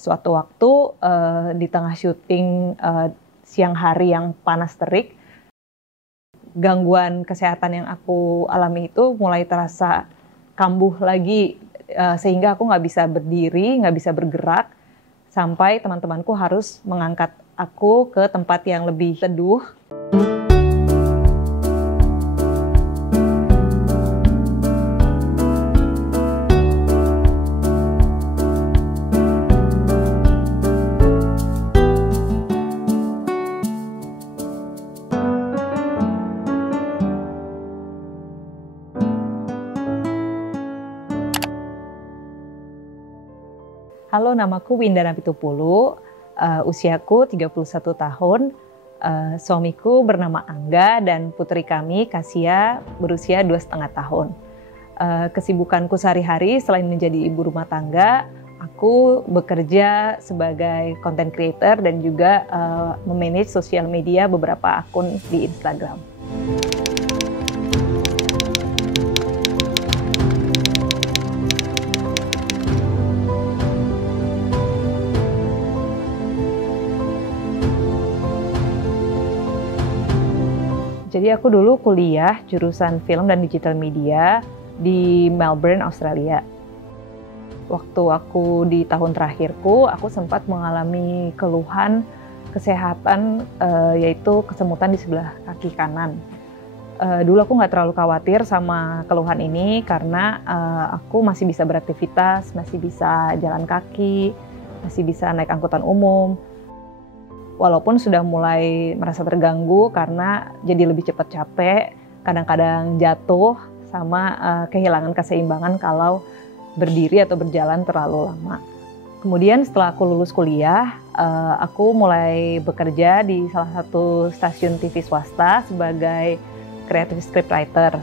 Suatu waktu di tengah syuting siang hari yang panas terik, gangguan kesehatan yang aku alami itu mulai terasa kambuh lagi, sehingga aku nggak bisa berdiri, nggak bisa bergerak, sampai teman-temanku harus mengangkat aku ke tempat yang lebih teduh. Halo, namaku Winda Napitupulu, usiaku 31 tahun, suamiku bernama Angga, dan putri kami, Kasia, berusia 2,5 tahun. Kesibukanku sehari-hari selain menjadi ibu rumah tangga, aku bekerja sebagai content creator dan juga memanage sosial media beberapa akun di Instagram. Jadi aku dulu kuliah jurusan film dan digital media di Melbourne, Australia. Waktu aku di tahun terakhirku, aku sempat mengalami keluhan kesehatan, yaitu kesemutan di sebelah kaki kanan. Dulu aku nggak terlalu khawatir sama keluhan ini karena aku masih bisa beraktivitas, masih bisa jalan kaki, masih bisa naik angkutan umum. Walaupun sudah mulai merasa terganggu karena jadi lebih cepat capek, kadang-kadang jatuh, sama kehilangan keseimbangan kalau berdiri atau berjalan terlalu lama. Kemudian setelah aku lulus kuliah, aku mulai bekerja di salah satu stasiun TV swasta sebagai creative scriptwriter.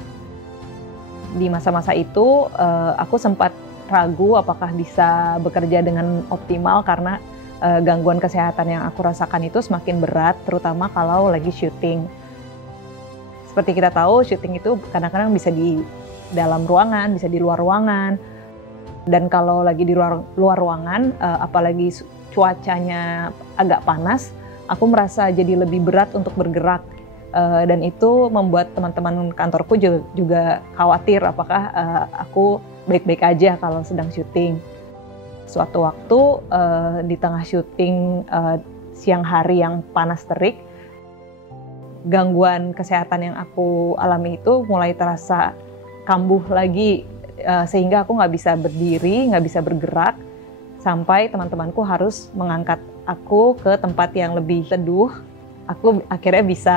Di masa-masa itu, aku sempat ragu apakah bisa bekerja dengan optimal karena gangguan kesehatan yang aku rasakan itu semakin berat, terutama kalau lagi syuting. Seperti kita tahu, syuting itu kadang-kadang bisa di dalam ruangan, bisa di luar ruangan. Dan kalau lagi di luar ruangan, apalagi cuacanya agak panas, aku merasa jadi lebih berat untuk bergerak. Dan itu membuat teman-teman kantorku juga khawatir apakah aku baik-baik aja kalau sedang syuting. Suatu waktu di tengah syuting siang hari yang panas terik, gangguan kesehatan yang aku alami itu mulai terasa kambuh lagi, sehingga aku nggak bisa berdiri, nggak bisa bergerak, sampai teman-temanku harus mengangkat aku ke tempat yang lebih teduh. Aku akhirnya bisa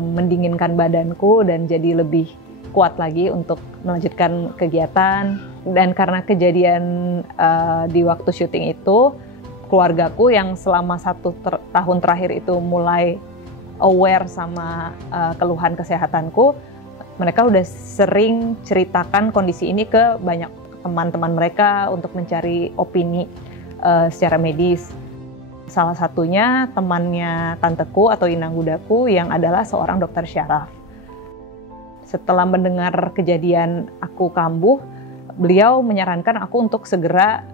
mendinginkan badanku dan jadi lebih kuat lagi untuk melanjutkan kegiatan. Dan karena kejadian di waktu syuting itu, keluargaku yang selama 1 tahun terakhir itu mulai aware sama keluhan kesehatanku, mereka udah sering ceritakan kondisi ini ke banyak teman-teman mereka untuk mencari opini secara medis. Salah satunya temannya tanteku atau inang budaku yang adalah seorang dokter syaraf. Setelah mendengar kejadian aku kambuh, beliau menyarankan aku untuk segera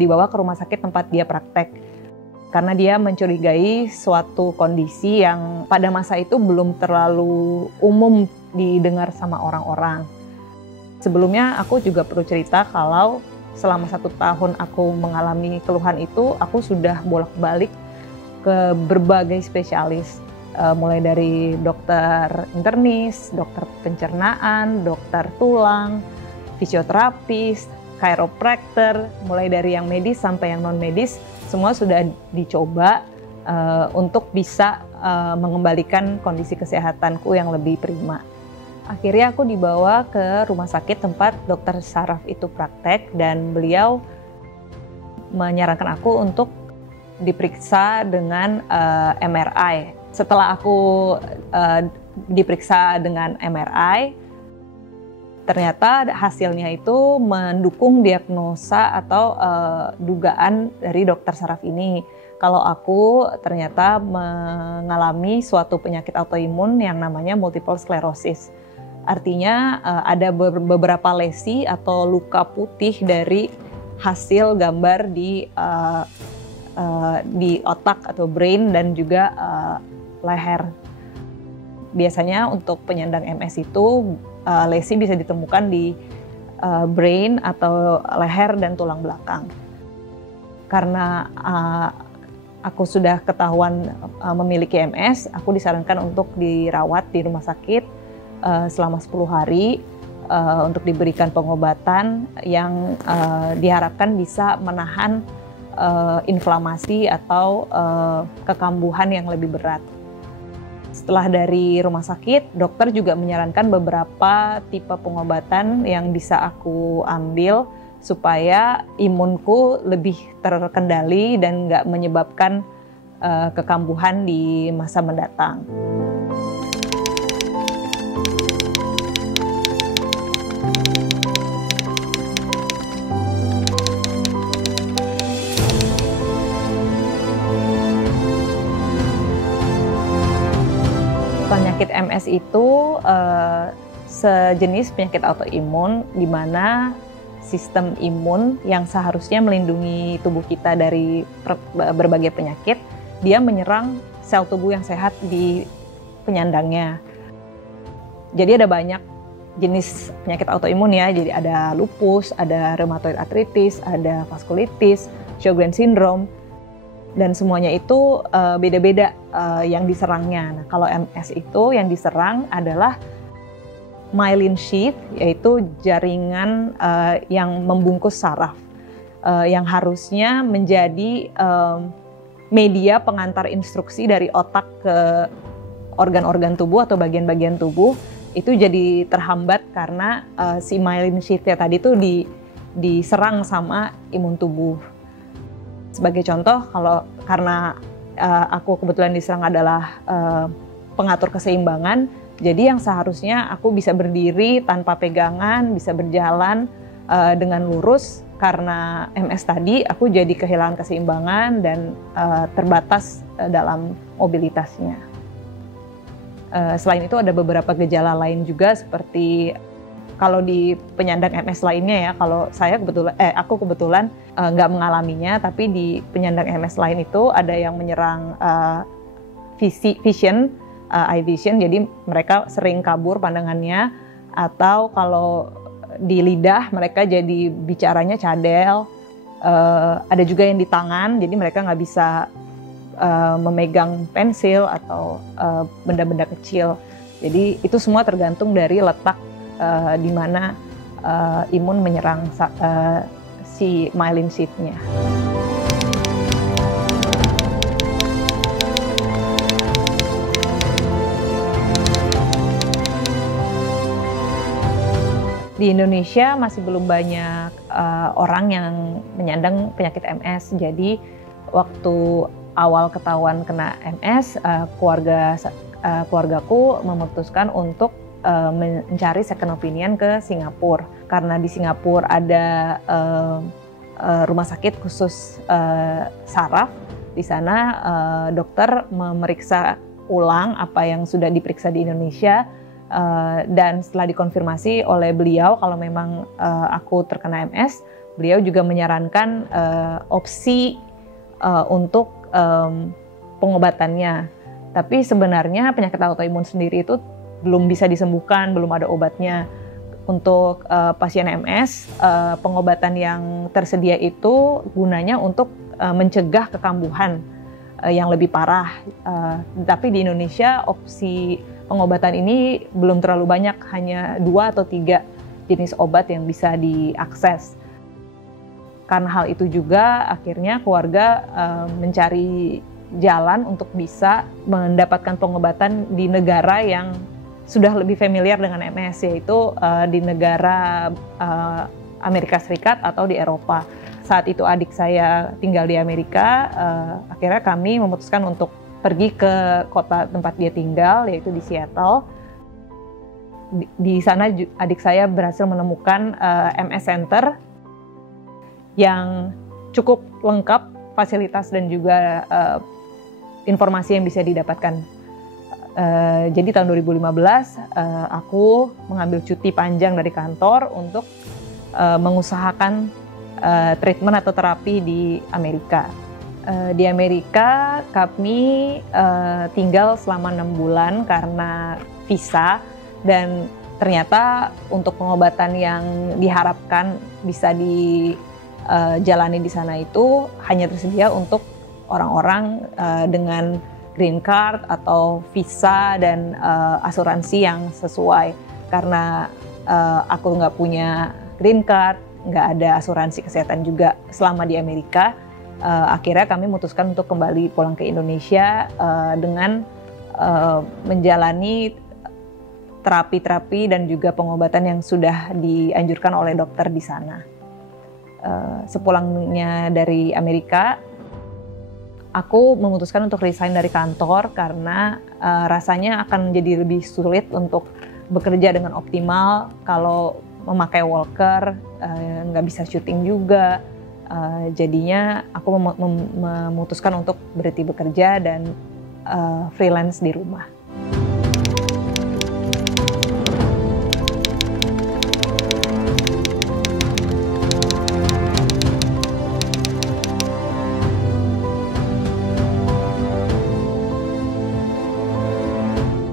dibawa ke rumah sakit tempat dia praktek. Karena dia mencurigai suatu kondisi yang pada masa itu belum terlalu umum didengar sama orang-orang. Sebelumnya aku juga perlu cerita kalau selama 1 tahun aku mengalami keluhan itu, aku sudah bolak-balik ke berbagai spesialis. Mulai dari dokter internis, dokter pencernaan, dokter tulang, fisioterapis, chiropractor, mulai dari yang medis sampai yang non-medis, semua sudah dicoba untuk bisa mengembalikan kondisi kesehatanku yang lebih prima. Akhirnya aku dibawa ke rumah sakit tempat dokter saraf itu praktek, dan beliau menyarankan aku untuk diperiksa dengan MRI. Setelah aku diperiksa dengan MRI, ternyata hasilnya itu mendukung diagnosa atau dugaan dari dokter saraf ini. Kalau aku ternyata mengalami suatu penyakit autoimun yang namanya multiple sclerosis. Artinya ada beberapa lesi atau luka putih dari hasil gambar di otak atau brain dan juga leher. Biasanya untuk penyandang MS itu lesi bisa ditemukan di brain atau leher dan tulang belakang. Karena aku sudah ketahuan memiliki MS, aku disarankan untuk dirawat di rumah sakit selama 10 hari untuk diberikan pengobatan yang diharapkan bisa menahan inflamasi atau kekambuhan yang lebih berat. Setelah dari rumah sakit, dokter juga menyarankan beberapa tipe pengobatan yang bisa aku ambil supaya imunku lebih terkendali dan nggak menyebabkan kekambuhan di masa mendatang. Penyakit MS itu sejenis penyakit autoimun di mana sistem imun yang seharusnya melindungi tubuh kita dari berbagai penyakit, dia menyerang sel tubuh yang sehat di penyandangnya. Jadi ada banyak jenis penyakit autoimun ya, jadi ada lupus, ada rheumatoid arthritis, ada vaskulitis, Sjogren syndrome, dan semuanya itu beda-beda yang diserangnya. Nah, kalau MS itu yang diserang adalah myelin sheath, yaitu jaringan yang membungkus saraf, yang harusnya menjadi media pengantar instruksi dari otak ke organ-organ tubuh atau bagian-bagian tubuh, itu jadi terhambat karena si myelin sheath-nya tadi tuh diserang sama imun tubuh. Sebagai contoh, karena aku kebetulan diserang adalah pengatur keseimbangan, jadi yang seharusnya aku bisa berdiri tanpa pegangan, bisa berjalan dengan lurus, karena MS tadi aku jadi kehilangan keseimbangan dan terbatas dalam mobilitasnya. Selain itu ada beberapa gejala lain juga seperti kalau di penyandang MS lainnya ya, kalau aku kebetulan nggak mengalaminya, tapi di penyandang MS lain itu ada yang menyerang vision, eye vision, jadi mereka sering kabur pandangannya, atau kalau di lidah mereka jadi bicaranya cadel, ada juga yang di tangan, jadi mereka nggak bisa memegang pensil atau benda-benda kecil. Jadi itu semua tergantung dari letak di mana imun menyerang si myelin sheath-nya. Di Indonesia masih belum banyak orang yang menyandang penyakit MS. Jadi waktu awal ketahuan kena MS, keluargaku memutuskan untuk mencari second opinion ke Singapura, karena di Singapura ada rumah sakit khusus saraf. Di sana dokter memeriksa ulang apa yang sudah diperiksa di Indonesia, dan setelah dikonfirmasi oleh beliau kalau memang aku terkena MS, beliau juga menyarankan opsi untuk pengobatannya. Tapi sebenarnya penyakit autoimun sendiri itu belum bisa disembuhkan, belum ada obatnya. Untuk pasien MS, pengobatan yang tersedia itu gunanya untuk mencegah kekambuhan yang lebih parah. Tapi di Indonesia opsi pengobatan ini belum terlalu banyak, hanya 2 atau 3 jenis obat yang bisa diakses. Karena hal itu juga akhirnya keluarga mencari jalan untuk bisa mendapatkan pengobatan di negara yang sudah lebih familiar dengan MS, yaitu di negara Amerika Serikat atau di Eropa. Saat itu adik saya tinggal di Amerika, akhirnya kami memutuskan untuk pergi ke kota tempat dia tinggal, yaitu di Seattle. Di sana adik saya berhasil menemukan MS Center yang cukup lengkap fasilitas dan juga informasi yang bisa didapatkan. Jadi tahun 2015 aku mengambil cuti panjang dari kantor untuk mengusahakan treatment atau terapi di Amerika. Di Amerika kami tinggal selama 6 bulan karena visa, dan ternyata untuk pengobatan yang diharapkan bisa dijalani di sana itu hanya tersedia untuk orang-orang dengan green card atau visa dan asuransi yang sesuai. Karena aku nggak punya green card, nggak ada asuransi kesehatan juga selama di Amerika, akhirnya kami memutuskan untuk kembali pulang ke Indonesia dengan menjalani terapi-terapi dan juga pengobatan yang sudah dianjurkan oleh dokter di sana. Sepulangnya dari Amerika, aku memutuskan untuk resign dari kantor karena rasanya akan jadi lebih sulit untuk bekerja dengan optimal kalau memakai walker, nggak bisa syuting juga. Jadinya aku memutuskan untuk berhenti bekerja dan freelance di rumah.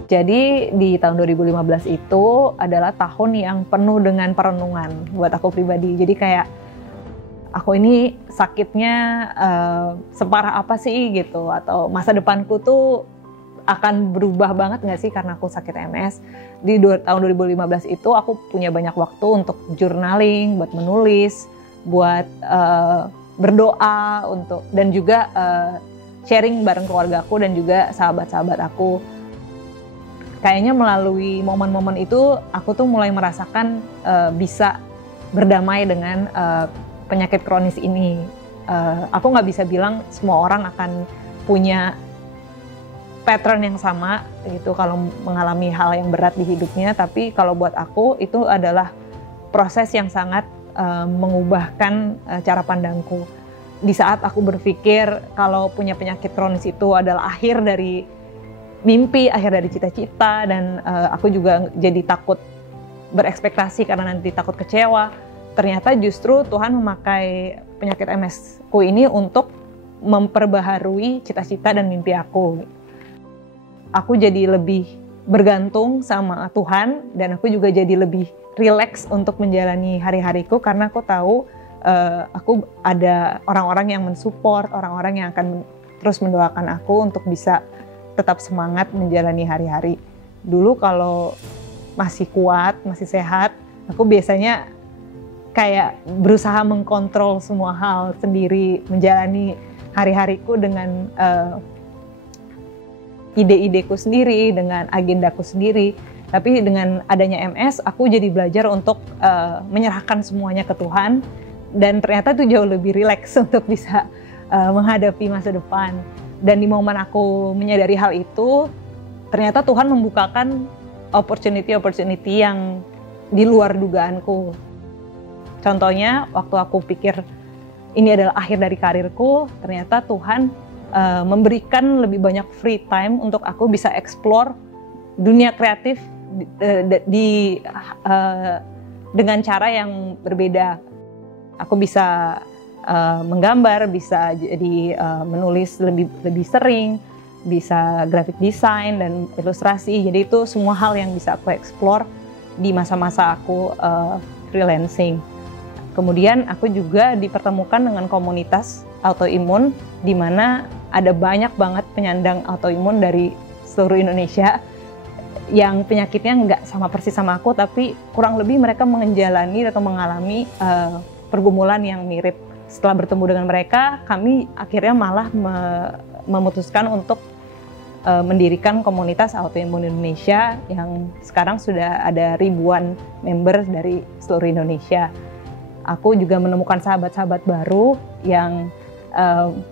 Jadi di tahun 2015 itu adalah tahun yang penuh dengan perenungan buat aku pribadi. Jadi kayak aku ini sakitnya separah apa sih gitu, atau masa depanku tuh akan berubah banget nggak sih karena aku sakit MS. Di tahun 2015 itu aku punya banyak waktu untuk journaling, buat menulis, buat berdoa untuk, dan juga sharing bareng keluargaku dan juga sahabat-sahabat aku. Kayaknya melalui momen-momen itu aku tuh mulai merasakan bisa berdamai dengan penyakit kronis ini. Aku nggak bisa bilang semua orang akan punya pattern yang sama gitu kalau mengalami hal yang berat di hidupnya, tapi kalau buat aku itu adalah proses yang sangat mengubahkan cara pandangku. Di saat aku berpikir kalau punya penyakit kronis itu adalah akhir dari mimpi, akhir dari cita-cita, dan aku juga jadi takut berekspektasi karena nanti takut kecewa. Ternyata justru Tuhan memakai penyakit MS-ku ini untuk memperbaharui cita-cita dan mimpi aku. Aku jadi lebih bergantung sama Tuhan, dan aku juga jadi lebih rileks untuk menjalani hari-hariku karena aku tahu aku ada orang-orang yang mensupport, orang-orang yang akan terus mendoakan aku untuk bisa tetap semangat menjalani hari-hari. Dulu kalau masih kuat, masih sehat, aku biasanya kayak berusaha mengkontrol semua hal sendiri, menjalani hari-hariku dengan ide-ideku sendiri, dengan agendaku sendiri. Tapi dengan adanya MS, aku jadi belajar untuk menyerahkan semuanya ke Tuhan, dan ternyata itu jauh lebih rileks untuk bisa menghadapi masa depan. Dan di momen aku menyadari hal itu, ternyata Tuhan membukakan opportunity yang di luar dugaanku. Contohnya, waktu aku pikir ini adalah akhir dari karirku, ternyata Tuhan memberikan lebih banyak free time untuk aku bisa explore dunia kreatif dengan cara yang berbeda. Aku bisa menggambar, bisa jadi menulis lebih sering, bisa graphic design dan ilustrasi. Jadi itu semua hal yang bisa aku explore di masa-masa aku freelancing. Kemudian aku juga dipertemukan dengan komunitas autoimun, di mana ada banyak banget penyandang autoimun dari seluruh Indonesia yang penyakitnya nggak sama persis sama aku, tapi kurang lebih mereka menjalani atau mengalami pergumulan yang mirip. Setelah bertemu dengan mereka, kami akhirnya malah memutuskan untuk mendirikan komunitas autoimun Indonesia yang sekarang sudah ada ribuan member dari seluruh Indonesia. Aku juga menemukan sahabat-sahabat baru yang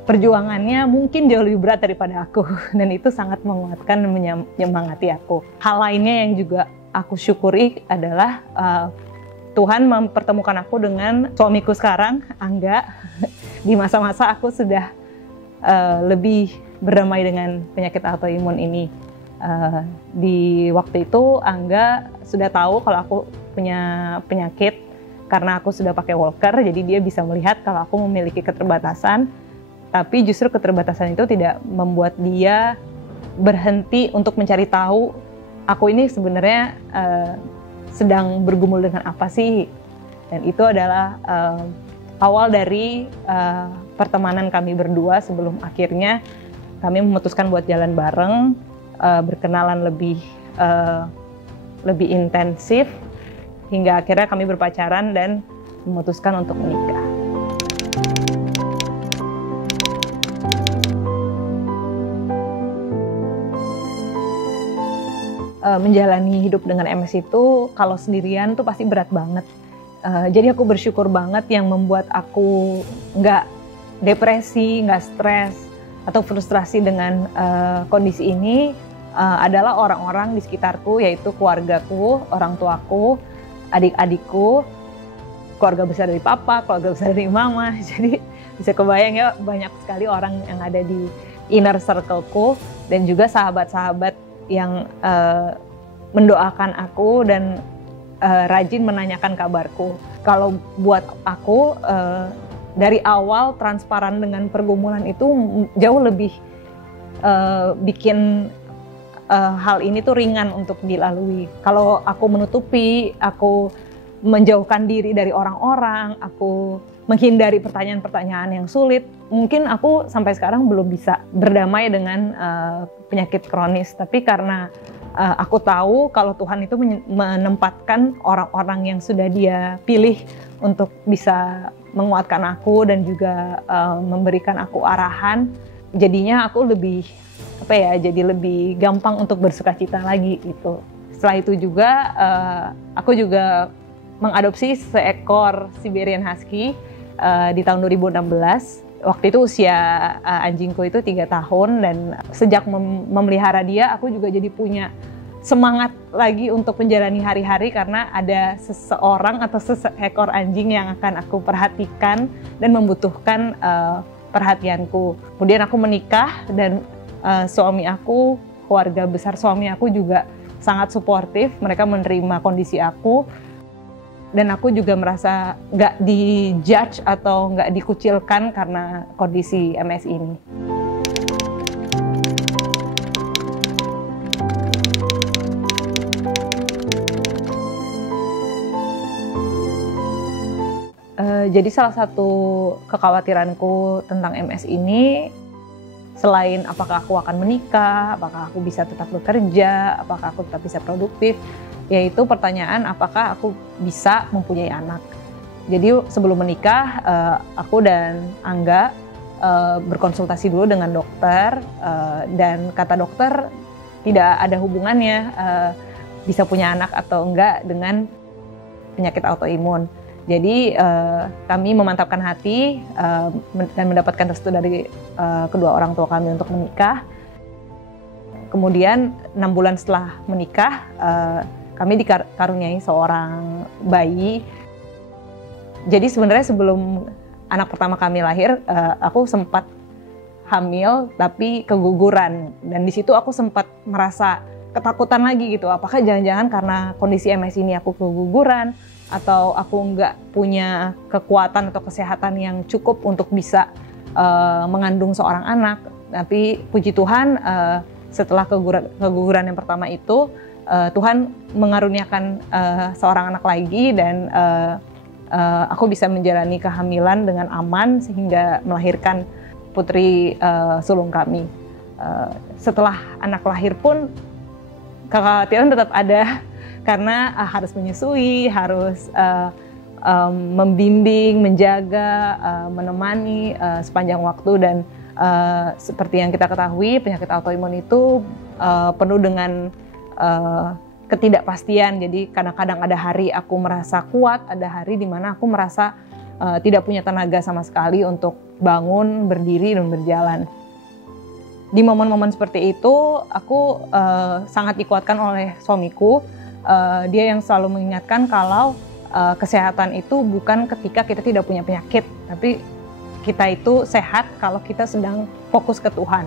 perjuangannya mungkin jauh lebih berat daripada aku, dan itu sangat menguatkan dan menyemangati aku. Hal lainnya yang juga aku syukuri adalah Tuhan mempertemukan aku dengan suamiku sekarang, Angga. Di masa-masa aku sudah lebih berdamai dengan penyakit autoimun ini. Di waktu itu Angga sudah tahu kalau aku punya penyakit karena aku sudah pakai walker, jadi dia bisa melihat kalau aku memiliki keterbatasan. Tapi justru keterbatasan itu tidak membuat dia berhenti untuk mencari tahu aku ini sebenarnya sedang bergumul dengan apa sih. Dan itu adalah awal dari pertemanan kami berdua sebelum akhirnya kami memutuskan buat jalan bareng, berkenalan lebih intensif, hingga akhirnya kami berpacaran dan memutuskan untuk menikah. Menjalani hidup dengan MS itu kalau sendirian tuh pasti berat banget. Jadi aku bersyukur banget yang membuat aku nggak depresi, nggak stres, atau frustrasi dengan kondisi ini adalah orang-orang di sekitarku, yaitu keluargaku, orang tuaku, adik-adikku, keluarga besar dari papa, keluarga besar dari mama. Jadi bisa kebayang ya, banyak sekali orang yang ada di inner circle-ku, dan juga sahabat-sahabat yang mendoakan aku dan rajin menanyakan kabarku. Kalau buat aku dari awal transparan dengan pergumulan itu jauh lebih bikin hal ini tuh ringan untuk dilalui. Kalau aku menutupi, aku menjauhkan diri dari orang-orang, aku menghindari pertanyaan-pertanyaan yang sulit, mungkin aku sampai sekarang belum bisa berdamai dengan penyakit kronis. Tapi karena aku tahu kalau Tuhan itu menempatkan orang-orang yang sudah Dia pilih untuk bisa menguatkan aku dan juga memberikan aku arahan, jadinya aku jadi lebih gampang untuk bersukacita lagi gitu. Setelah itu juga aku juga mengadopsi seekor Siberian Husky di tahun 2016. Waktu itu usia anjingku itu 3 tahun, dan sejak memelihara dia, aku juga jadi punya semangat lagi untuk menjalani hari-hari karena ada seseorang atau seekor anjing yang akan aku perhatikan dan membutuhkan perhatianku. Kemudian aku menikah, dan suami aku, keluarga besar suami aku juga sangat suportif. Mereka menerima kondisi aku, dan aku juga merasa nggak dijudge atau nggak dikucilkan karena kondisi MS ini. Jadi salah satu kekhawatiranku tentang MS ini, selain apakah aku akan menikah, apakah aku bisa tetap bekerja, apakah aku tetap bisa produktif, yaitu pertanyaan apakah aku bisa mempunyai anak. Jadi sebelum menikah, aku dan Angga berkonsultasi dulu dengan dokter, dan kata dokter tidak ada hubungannya bisa punya anak atau enggak dengan penyakit autoimun. Jadi kami memantapkan hati dan mendapatkan restu dari kedua orang tua kami untuk menikah. Kemudian 6 bulan setelah menikah, kami dikaruniai seorang bayi. Jadi sebenarnya sebelum anak pertama kami lahir, aku sempat hamil tapi keguguran, dan di situ aku sempat merasa ketakutan lagi gitu. Apakah jangan-jangan karena kondisi MS ini aku keguguran, atau aku nggak punya kekuatan atau kesehatan yang cukup untuk bisa mengandung seorang anak. Tapi puji Tuhan, setelah keguguran yang pertama itu, Tuhan mengaruniakan seorang anak lagi, dan aku bisa menjalani kehamilan dengan aman sehingga melahirkan putri sulung kami. Setelah anak lahir pun kekhawatiran tetap ada, karena harus menyusui, harus membimbing, menjaga, menemani sepanjang waktu. Dan seperti yang kita ketahui, penyakit autoimun itu penuh dengan ketidakpastian. Jadi kadang-kadang ada hari aku merasa kuat, ada hari di mana aku merasa tidak punya tenaga sama sekali untuk bangun, berdiri, dan berjalan. Di momen-momen seperti itu, aku sangat dikuatkan oleh suamiku. Dia yang selalu mengingatkan kalau kesehatan itu bukan ketika kita tidak punya penyakit, tapi kita itu sehat kalau kita sedang fokus ke Tuhan.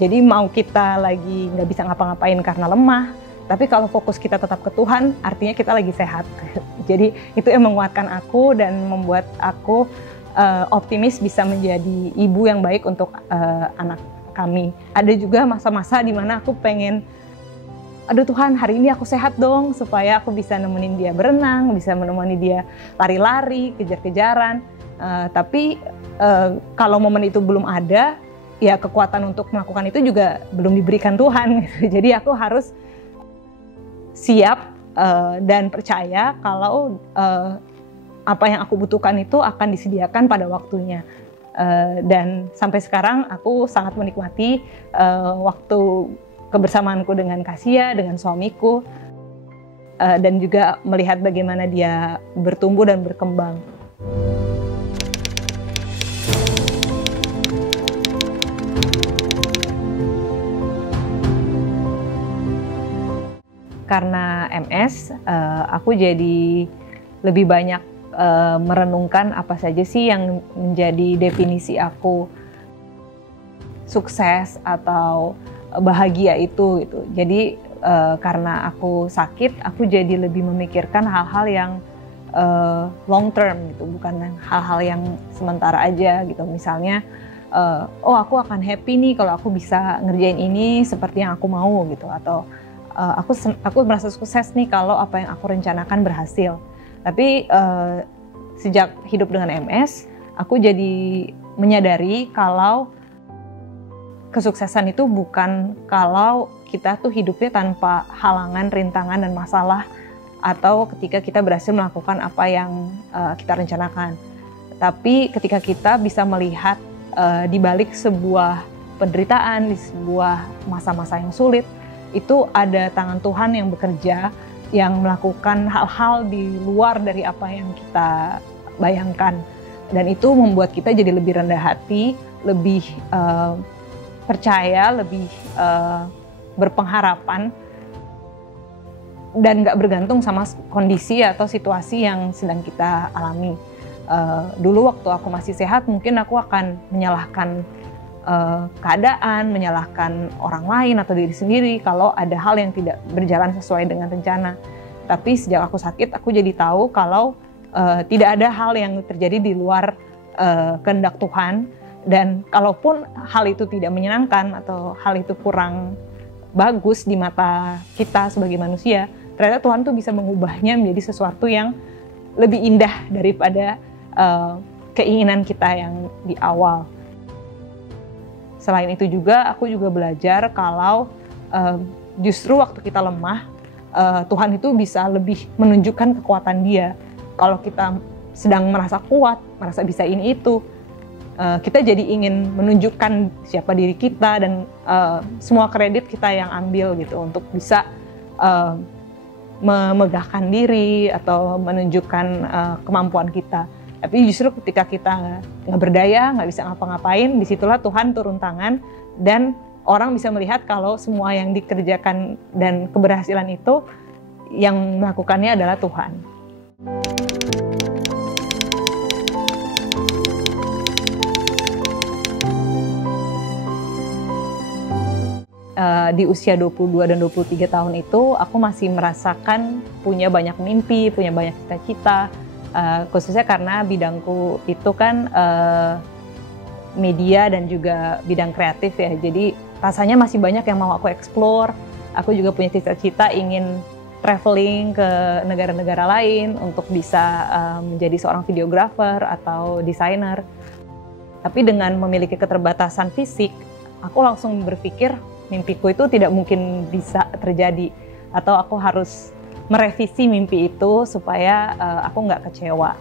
Jadi mau kita lagi nggak bisa ngapa-ngapain karena lemah, Tapi kalau fokus kita tetap ke Tuhan, artinya kita lagi sehat. Jadi itu yang menguatkan aku dan membuat aku optimis bisa menjadi ibu yang baik untuk anak kami. Ada juga masa-masa di mana aku pengen, aduh Tuhan, hari ini aku sehat dong, supaya aku bisa nemenin dia berenang, bisa menemani dia lari-lari, kejar-kejaran. Tapi kalau momen itu belum ada, ya kekuatan untuk melakukan itu juga belum diberikan Tuhan. Jadi aku harus siap dan percaya kalau apa yang aku butuhkan itu akan disediakan pada waktunya. Dan sampai sekarang aku sangat menikmati waktu kebersamaanku dengan Kasia, dengan suamiku, dan juga melihat bagaimana dia bertumbuh dan berkembang. Karena MS, aku jadi lebih banyak merenungkan apa saja sih yang menjadi definisi aku sukses atau bahagia itu gitu. Jadi karena aku sakit, aku jadi lebih memikirkan hal-hal yang long term gitu, bukan hal-hal yang sementara aja gitu. Misalnya, oh aku akan happy nih kalau aku bisa ngerjain ini seperti yang aku mau gitu, atau aku merasa sukses nih kalau apa yang aku rencanakan berhasil. Tapi sejak hidup dengan MS, aku jadi menyadari kalau kesuksesan itu bukan kalau kita tuh hidupnya tanpa halangan, rintangan, dan masalah, atau ketika kita berhasil melakukan apa yang kita rencanakan. Tapi ketika kita bisa melihat di balik sebuah penderitaan, di sebuah masa-masa yang sulit, itu ada tangan Tuhan yang bekerja, yang melakukan hal-hal di luar dari apa yang kita bayangkan. Dan itu membuat kita jadi lebih rendah hati, lebih percaya, lebih berpengharapan, dan gak bergantung sama kondisi atau situasi yang sedang kita alami. Dulu waktu aku masih sehat, mungkin aku akan menyalahkan keadaan, menyalahkan orang lain atau diri sendiri kalau ada hal yang tidak berjalan sesuai dengan rencana. Tapi sejak aku sakit, aku jadi tahu kalau tidak ada hal yang terjadi di luar kehendak Tuhan. Dan kalaupun hal itu tidak menyenangkan atau hal itu kurang bagus di mata kita sebagai manusia, ternyata Tuhan tuh bisa mengubahnya menjadi sesuatu yang lebih indah daripada keinginan kita yang di awal. Selain itu juga, aku juga belajar kalau justru waktu kita lemah, Tuhan itu bisa lebih menunjukkan kekuatan Dia. Kalau kita sedang merasa kuat, merasa bisa ini itu, kita jadi ingin menunjukkan siapa diri kita dan semua kredit kita yang ambil gitu untuk bisa memegahkan diri atau menunjukkan kemampuan kita. Tapi justru ketika kita nggak berdaya, nggak bisa ngapa-ngapain, disitulah Tuhan turun tangan dan orang bisa melihat kalau semua yang dikerjakan dan keberhasilan itu yang melakukannya adalah Tuhan. Di usia 22 dan 23 tahun itu, aku masih merasakan punya banyak mimpi, punya banyak cita-cita, khususnya karena bidangku itu kan media dan juga bidang kreatif ya. Jadi rasanya masih banyak yang mau aku explore. Aku juga punya cita-cita ingin traveling ke negara-negara lain untuk bisa menjadi seorang videographer atau desainer. Tapi dengan memiliki keterbatasan fisik, aku langsung berpikir mimpiku itu tidak mungkin bisa terjadi, atau aku harus merevisi mimpi itu supaya aku nggak kecewa.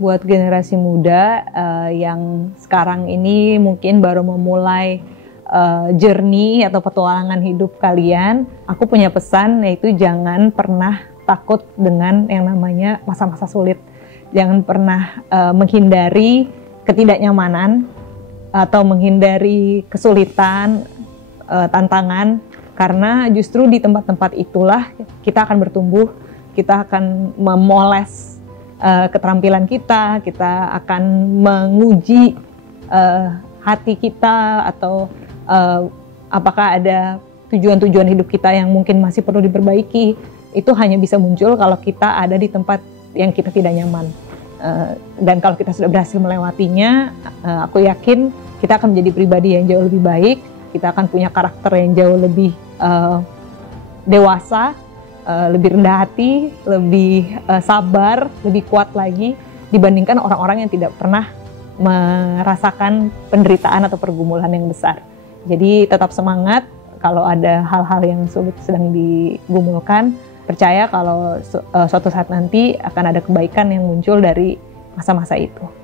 Buat generasi muda yang sekarang ini mungkin baru memulai journey atau petualangan hidup kalian, aku punya pesan, yaitu jangan pernah takut dengan yang namanya masa-masa sulit. Jangan pernah menghindari ketidaknyamanan atau menghindari kesulitan, tantangan, karena justru di tempat-tempat itulah kita akan bertumbuh, kita akan memoles keterampilan kita akan menguji hati kita, atau apakah ada tujuan-tujuan hidup kita yang mungkin masih perlu diperbaiki. Itu hanya bisa muncul kalau kita ada di tempat yang kita tidak nyaman. Dan kalau kita sudah berhasil melewatinya, aku yakin kita akan menjadi pribadi yang jauh lebih baik, kita akan punya karakter yang jauh lebih dewasa, lebih rendah hati, lebih sabar, lebih kuat lagi dibandingkan orang-orang yang tidak pernah merasakan penderitaan atau pergumulan yang besar. Jadi tetap semangat. Kalau ada hal-hal yang sulit sedang digumulkan, percaya kalau suatu saat nanti akan ada kebaikan yang muncul dari masa-masa itu.